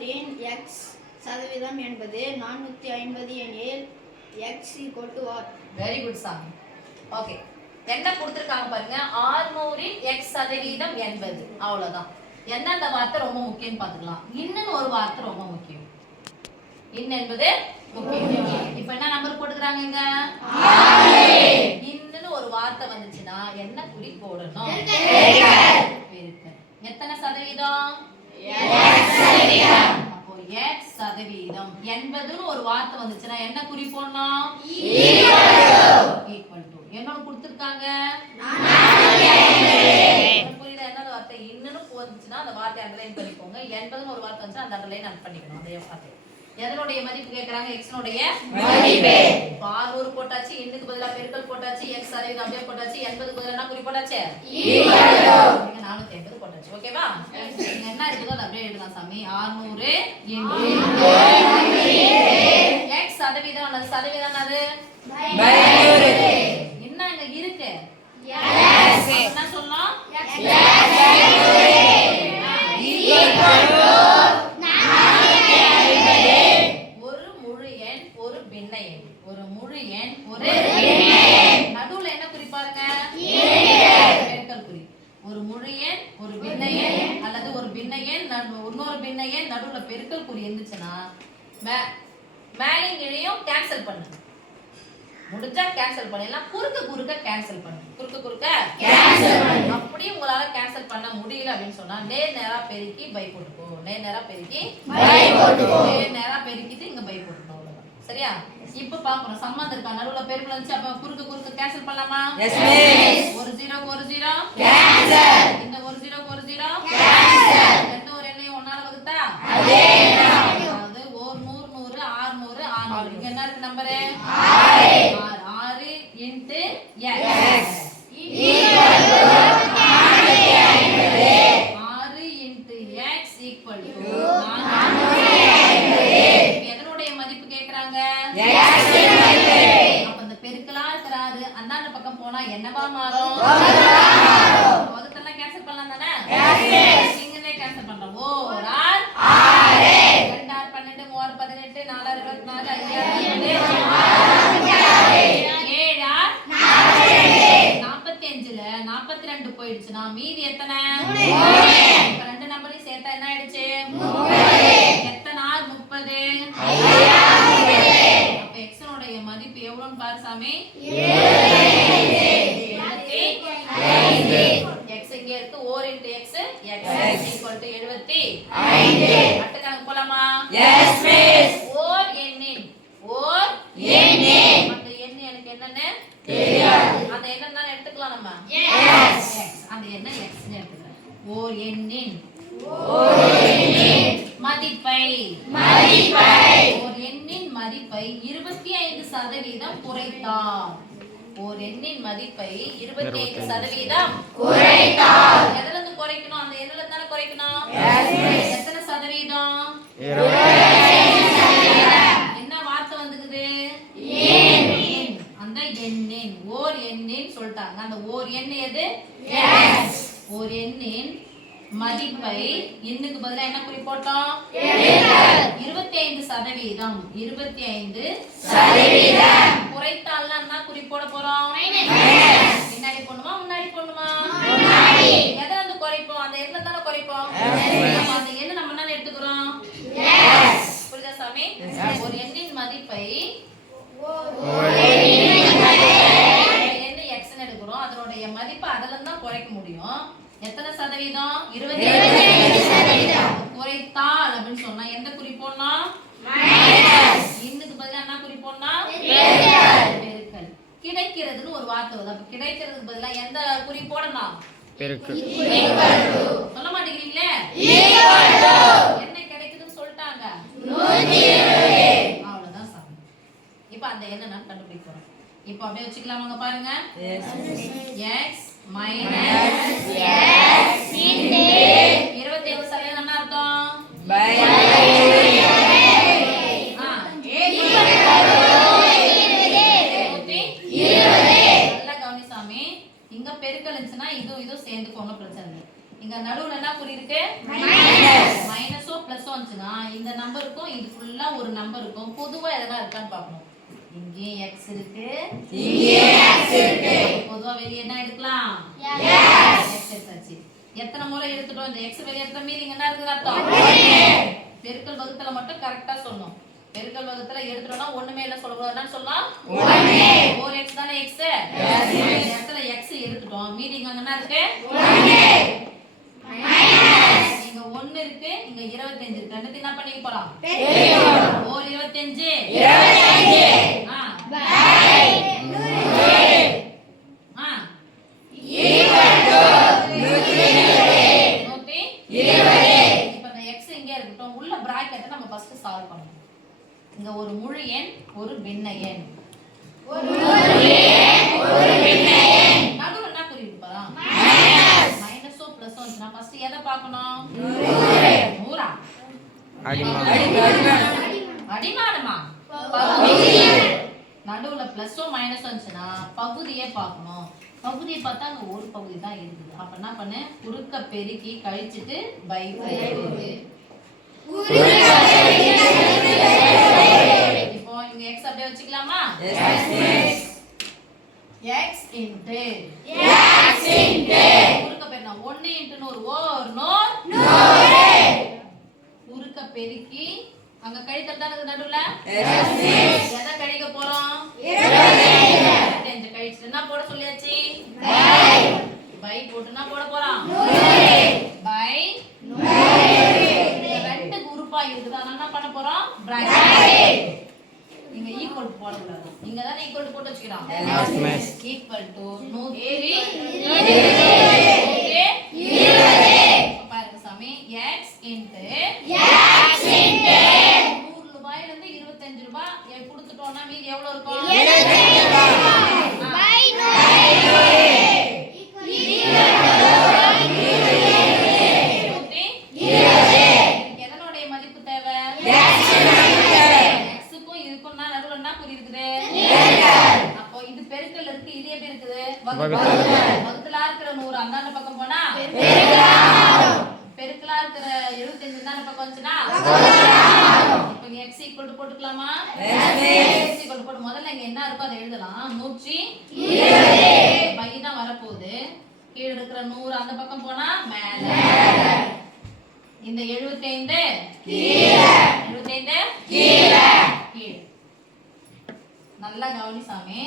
அறுநூறின் X சதவீதம் என்பது நானூற்றி ஐம்பது எனில் X equal to R very good சாமி. ஓகே என்ன கொடுத்துருக்காங்க பாருங்க? ஆறுநூறில் எக்ஸ் சதவீதம் எண்பது அவ்வளவுதான். எந்தெந்த வார்த்தை ரொம்ப முக்கியம்னு பார்த்துக்கலாம். இன்னும் ஒரு வார்த்தை ரொம்ப முக்கியம். இன் என்பது முக்கியம். இப்ப என்ன நம்பர் போட்டுக்கிறாங்க இன்னும் ஒரு வார்த்தை வந்துச்சுன்னா என்ன குறி போடணும். எத்தனை சதவீதம்? அப்போ எக்ஸ் சதவீதம். எண்பதுன்னு ஒரு வார்த்தை வந்துச்சுன்னா என்ன குறி போடணும்? Equal to. என்னோட கொடுத்துருக்காங்க? புரியல வார்த்தை இன்னும் போச்சுன்னா அந்த வார்த்தை அண்டர்லைன் பண்ணிக்கோங்க. எண்பதுன்னு ஒரு வார்த்தை வந்துச்சுன்னா அந்த அண்டர்லைன் அட் பண்ணிக்கணும். அதே வார்த்தை எதனுடைய மதிப்பு கேக்குறாங்க எக்ஸ்னுடைய மதிப்பு. 600 போட்டாச்சு இன்னுக்கு பதிலா பெருக்கல் போட்டாச்சு எக்ஸ் சதவீதம் அப்படியே போட்டாச்சு எண்பதுக்கு பதிலா குறி போட்டாச்சு? நானூத்தி போட்டாச்சு ஓகேவா என்ன இருக்குதோ அதை அப்படியே எழுதலாம் சாமி. 600 எக்ஸ் சதவீதம் அல்லது சதவீதம் அது என்ன இங்க இருக்கு? என்ன சொல்லலாம் ஒரு முழு எண் ஒரு பின்ன எண் ஒரு முழு எண் ஒரு நடுவுல என்ன குறிப்பாருங்க பெருக்கல் குறி ஒரு முழு எண் ஒரு பின்ன எண் அல்லது ஒரு பின்ன எண் இன்னொரு பின்ன எண் நடுவுல பெருக்கல் குறி இருந்துச்சுன்னா மே- மேலையும் கீழையும் கேன்சல் பண்ணுங்க முடிஞ்சா கேன்சல் பண்ணிடலாம் குறுக்க குறுக்க கேன்சல் பண்ணுங்க குறுக்க குறுக்க அப்படியே உங்களால கேன்சல் பண்ண முடியல அப்படின்னு சொன்னா நேர் நேரா பெருக்கி பை போட்டுக்கோ. நேர் நேரா பெருக்கி நேர் நேரா பெருக்கிட்டு இங்க பை போட்டுக்கோ அவ்வளவுதான் சரியா இப்ப பாக்குறோம் சம்மந்தம் இருக்கா நடுவுல பெருக்கல் வந்துச்சு அப்ப குறுக்க குறுக்க கேன்சல் பண்ணலாமா? ஒரு ஜீரோக்கு ஒரு ஜீரோ இந்த ஒரு ஜீரோக்கு ஒரு ஜீரோ ரெண்டு ஒரு எண்ணையும் ஒன்னால வகுத்தா? அதாவது ஒரு நூறு நூறு ஆறுநூறு ஆறுநூறு. இங்க என்ன இருக்கு நம்பரு ஆறு. ஆறு. இன்ட்டு எக்ஸ் வகுத்தெல்லாம் கேன்சல் பண்ணலாம் தானே? இங்கனே கேன்சல் பண்றோம் ஓ ஒரு ஆறு. ரெண்டு ஆறு பன்னெண்டு மூணு பதினெட்டு நாலு இருபத்தி நாலு ஐயாறு ஏழு. ஆறு நாற்பத்தி அஞ்சுல நாற்பத்தி ரெண்டு போயிடுச்சுன்னா மீதி எத்தனை? ரெண்டு நம்பரையும் சேர்த்தா என்ன ஆயிடுச்சு? எத்தனை ஆறு முப்பது. அப்ப எக்ஸனுடைய மதிப்பு எவ்வளவுன்னு பாரு சாமி. எக்ஸ் இங்க இருக்கு. ஓர் into X X equal to எழுபத்தி அடுத்த கணக்கு போலாமா? ஓர் எண்ணின் ஓர் அந்த எண் எனக்கு என்னன்னு அந்த எண்ணம் தான் எடுத்துக்கலாம் நம்ம. அந்த எண்ணை எடுத்துக்கிறேன் ஓர் எண்ணின் மதிப்பை. ஓர் எண்ணின் மதிப்பை இருபத்தி ஐந்து சதவீதம் குறைத்தார் ஓர் எண்ணின் மதிப்பை இருபத்தி ஐந்து சதவீதம் எதுல இருந்து குறைக்கணும்? அந்த எண்ணுல தானே குறைக்கணும்? எத்தனை சதவீதம்? என்ன வார்த்தை வந்துக்குது? எண். அந்த எண்ணின் ஓர் எண்ணின் சொல்லிட்டாங்க. அந்த ஓர் எண் எது? ஓர் எண்ணின் மதிப்பை எண்ணுக்கு பதிலா என்ன குறி போட்டோம்? இருபத்தி ஐந்து சதவீதம். இருபத்தி ஐந்து குறைத்தால்னா என்ன குறி போட போறோம்? பின்னாடி போடணுமா முன்னாடி போடணுமா? சதவீதம்? குறைத்தால் அப்படின்னு சொன்னா எந்த குறி போடணும் இன்னுக்கு பதிலா என்ன குறி போடணும் பெருக்கல். கிடைக்கிறதுன்னு ஒரு வார்த்தை வருது. அப்ப கிடைக்கிறதுக்கு பதிலா எந்த குறி போடணும் பெருக்கு சொல்ல மாட்டேங்கிறீங்களே? என்ன கிடைக்குதுன்னு சொல்லிட்டாங்க? அவ்வளவுதான் சாமி இப்போ அந்த எண்ணை நான் கண்டுபிடிக்க போறேன். இப்போ அப்படியே வச்சுக்கலாமாங்க பாருங்க. எக்ஸ் மைனஸ் இருபத்தி ஐந்து சதவீதம் என்ன அர்த்தம் இங்க பெருக்கல் இருந்துச்சுன்னா இதுவும் இதுவும் சேர்ந்துக்கு ஒன்றும் பிரச்சனை இல்லை இங்க நடுவுல என்ன குறி இருக்கு. மைனஸோ பிளஸோ வந்துச்சுன்னா இந்த நம்பருக்கும் இது ஃபுல்லா ஒரு நம்பர் இருக்கும் பொதுவா எதனா இருக்கான்னு பார்க்கணும் இங்கேயும் எக்ஸ் இருக்கு. பொதுவா வெளியே என்ன எடுக்கலாம்? எக்ஸ் எடுத்தாச்சு. எத்தனை முறை எடுத்துட்டோம்? இந்த எக்ஸ் வெளியே எடுத்த மீறி என்ன இருக்குது அர்த்தம்? பெருக்கல் வகுத்துல மட்டும் கரெக்டா சொல்லணும் பெருக்கல் வகுத்துல எடுத்துட்டோம்னா ஒண்ணுமே இல்ல சொல்லக்கூடாது என்னன்னு சொல்லலாம் ஒரு எக்ஸ் தானே எக்ஸ் இடத்துல எக்ஸ் எடுத்துட்டோம். மீதி இங்க என்ன இருக்கு? இங்க ஒண்ணு இருக்கு இங்க இருபத்தஞ்சு இருக்கு. ரெண்டுத்தையும் என்ன பண்ணிக்க போறோம்? ஒரு இருபத்தஞ்சு. Bracket நம்ம ஃபர்ஸ்ட் சால்வ் பண்ணணும் இங்க ஒரு முழு எண் ஒரு பின்ன எண். நடுவுல என்ன குறியிருக்கு பாரா மைனஸோ பிளஸோ வந்துச்சுன்னா ஃபர்ஸ்ட் எதை பார்க்கணும்? நூறா. அடிமானமா நடுவுல பிளஸோ மைனஸோ வந்துச்சுன்னா பகுதியே பார்க்கணும். பகுதியை பார்த்தா அங்க ஒரு பகுதி தான் இருக்குது. அப்ப என்ன பண்ணு? குறுக்க பெருக்கி கழிச்சிட்டு பை இப்போ இங்க x அப்படியே வச்சுக்கலாமா x இன்டு குறுக்க பெருனா 1 ஓ ஒரு ஓர் நூறு குறுக்க பெருக்கி அங்க கழித்தல் தானே இருக்கு நடுவுல எதை கழிக்க போறோம் இருபத்தஞ்சு என்ன போட சொல்லியாச்சு பை போட்டு போட போறான் குரூப்பா இருக்குது. அதனால என்ன பண்ண போறோம்? பிராக்கெட் இங்க ஈக்குவல் போடக்கூடாது. இங்க தானே ஈக்குவல் போட்டு வச்சுக்கிறோம். ஈக்குவல் டு நூத்தி ஓகே பாருங்க சாமி. எக்ஸ் இன்ட்டு நூறு ரூபாயில இருந்து இருபத்தஞ்சு ரூபாய் எ- கொடுத்துட்டோம்னா மீதி எவ்வளவு இருக்கும்? இருக்கிற எழுபத்தஞ்சு இந்தாண்ட பக்கம் வந்துச்சுன்னா இப்போ எக்ஸ் ஈக்குவல் போட்டுக்கலாமா? எக்ஸ் ஈக்குவல் போட்டு முதல்ல இங்க என்ன இருக்கோ அதை எழுதலாம். நூற்றி பை தான் வரப்போகுது. கீழே இருக்கிற நூறு அந்த பக்கம் போனா மேல. இந்த எழுபத்தைந்து எழுபத்தைந்து கீழே. நல்லா கவனி சாமி.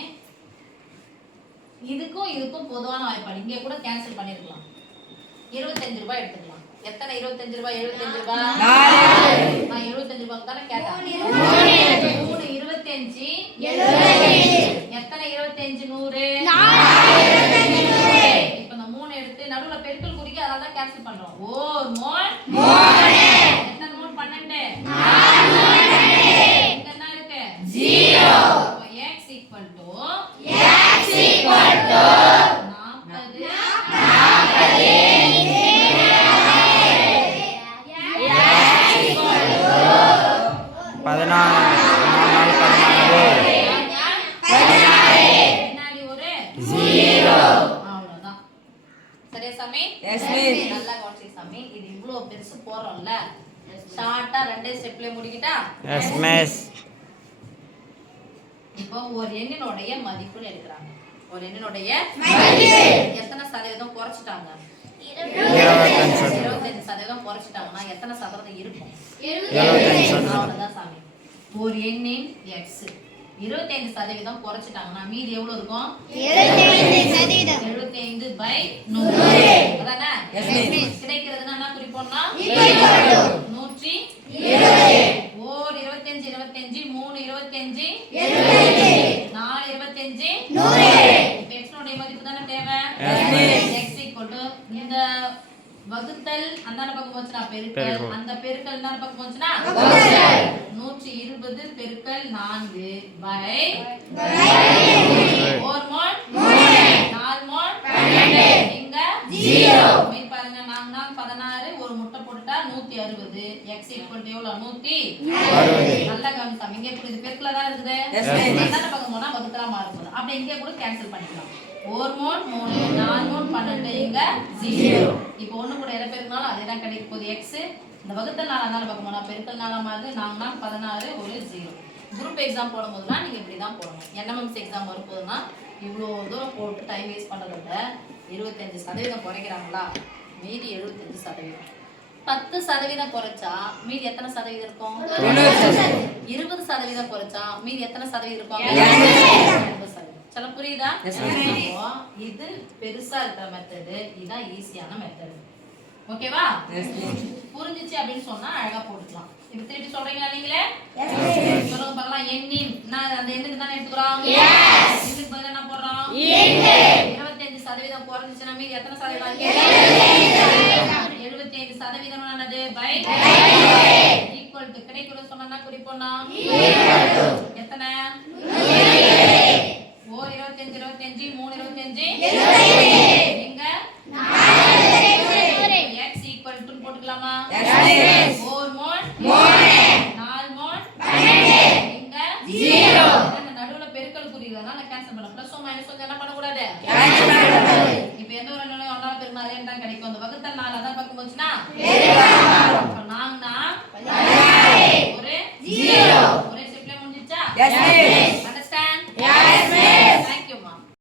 இதுக்கும் இதுக்கும் பொதுவான வாய்ப்பாடு. இங்கே கூட கேன்சல் பண்ணிருக்கலாம். இருபத்தஞ்சு ரூபாய் எடுத்துக்கலாம். எத்தனை? இருபத்தஞ்சு ரூபாய் எழுபத்தஞ்சு ரூபாய் நான் எழுபத்தஞ்சு ரூபாய்க்கு தானே கேட்டேன். மூணு இருபத்தஞ்சு. எத்தனை? இருபத்தஞ்சு நூறு. இப்ப இந்த மூணு எடுத்து நடுவுல பெருக்கல் குறிக்க அதனால தான் கேன்சல் பண்றோம். ஓ மூணு எத்தனை மூணு பன்னெண்டு. என்ன இருக்கு? அப்ப முடிக்கிட்டா? எஸ் மிஸ் இப்போ ஒரு எண்ணினுடைய மதிப்புன்னு எடுக்கிறாங்க. ஒரு எண்ணினுடைய எத்தனை சதவீதம் குறைச்சிட்டாங்க? இருபத்தஞ்சு சதவீதம். குறைச்சிட்டாங்கன்னா எத்தனை சதவீதம் இருக்கும்? எழுபத்தஞ்சு சதவீதம். சாமி. ஒரு எண்ணின் எக்ஸ் இருபத்தைந்து சதவீதம் குறைச்சிட்டாங்கன்னா மீதி எவ்வளவு இருக்கும்? எழுபத்தி ஐந்து பை நூறு. அதானே கிடைக்கிறதுன்னா என்ன குறிப்போம்னா நூற்றி ஓர் இருபத்தஞ்சு இருபத்தஞ்சு மூணு இருபத்தஞ்சு நாலு இருபத்தஞ்சு இப்ப x னுடைய மதிப்பு தானே தேவை x equal to இந்த அந்தாண்ட பக்கம் போச்சுன்னா பெருக்கல். அந்த பெருக்கல் இந்தாண்ட பக்கம் போச்சுன்னா நூற்றி இருபது பெருக்கல் நான்கு பை. ஒரு மோல். நாலு மோல். இங்க மீதி பாருங்க நான்கு நாள் பதினாறு. ஒரு முட்டை போட்டுட்டா நூத்தி அறுபது. எக்ஸ் ஈக்குவல் எவ்வளவு நூத்தி. நல்லா கவனிச்சாம இங்க கூட இது? பெருக்கல தான் இருக்குது. பக்கம் போனா வகுத்தலா மாறும்போது அப்படி இங்க கூட கேன்சல் பண்ணிக்கலாம். ஒரு மூணு மூணு நாலு மூணு பன்னெண்டு இங்க ஜீரோ இப்போ ஒண்ணு கூட எதை பெருக்கினாலும் அதே தான் கிடைக்க போகுது. எக்ஸ் இந்த வகுத்தல் நாளாக இருந்தாலும் பார்க்க போனா பெருக்கல் நாளாக இருந்து நாங்கன்னா பதினாறு ஒரு ஜீரோ குரூப் எக்ஸாம் போடும்போதுலாம் நீங்கள் இப்படி தான் போடணும் என்எம்எம்சி எக்ஸாம் வரும்போதுனா இவ்வளோ தூரம் போட்டு டைம் வேஸ்ட் பண்ணுறத விட இருபத்தஞ்சு சதவீதம் குறைக்கிறாங்களா? மீதி எழுபத்தஞ்சு சதவீதம். பத்து சதவீதம் குறைச்சா மீதி எத்தனை சதவீதம் இருக்கும்? இருபது சதவீதம் குறைச்சா மீதி எத்தனை சதவீதம் இருக்கும்? சொல்ல புரியுதா? இது பெருசா இருக்கிற மெத்தடு இதுதான் ஈஸியான மெத்தடு ஓகேவா புரிஞ்சுச்சு அப்படின்னு சொன்னா அழகா போட்டுக்கலாம். இப்ப திருப்பி சொல்றீங்களா நீங்களே? சொல்லுங்க பார்க்கலாம் எண்ணின். நான் அந்த எண்ணுக்கு தானே எடுத்துக்கிறோம்? எண்ணுக்கு பதிலா என்ன போடுறோம்? இருபத்தஞ்சு சதவீதம் குறைஞ்சிச்சுன்னா மீதி எத்தனை சதவீதம்? எழுபத்தி ஐந்து சதவீதம் என்னது பை ஈக்குவல் டு கிடைக்கூட சொன்னா குறிப்போம்னா எத்தனை? இருபத்தஞ்சு இருபத்தஞ்சு மூணு இருபத்தஞ்சு. எங்க? எக்ஸ் ஈக்குவல் டு போட்டுக்கலாமா? ஓர் மோட் நாலு மோட் எங்க? நடுவுல பெருக்கல் குறியதுனால கேன்சல் பண்ண பிளஸ் மைனஸ் என்ன பண்ணக்கூடாது?